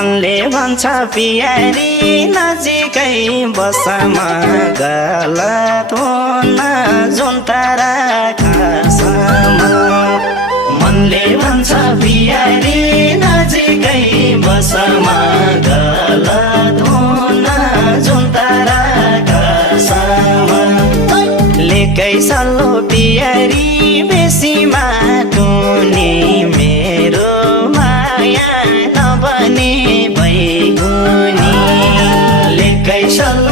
मनले भन्छ पियारी नजिकै बसमा गलत हुन जुन तारा खासमा मनले भन्छ पियारी नजिकै बसमा गलत हुन जुन तारा खासमा लेकै सल्लो पियारी बेसीमा टुनी मेरो माया नबने भइगुनी लेकै सल्लो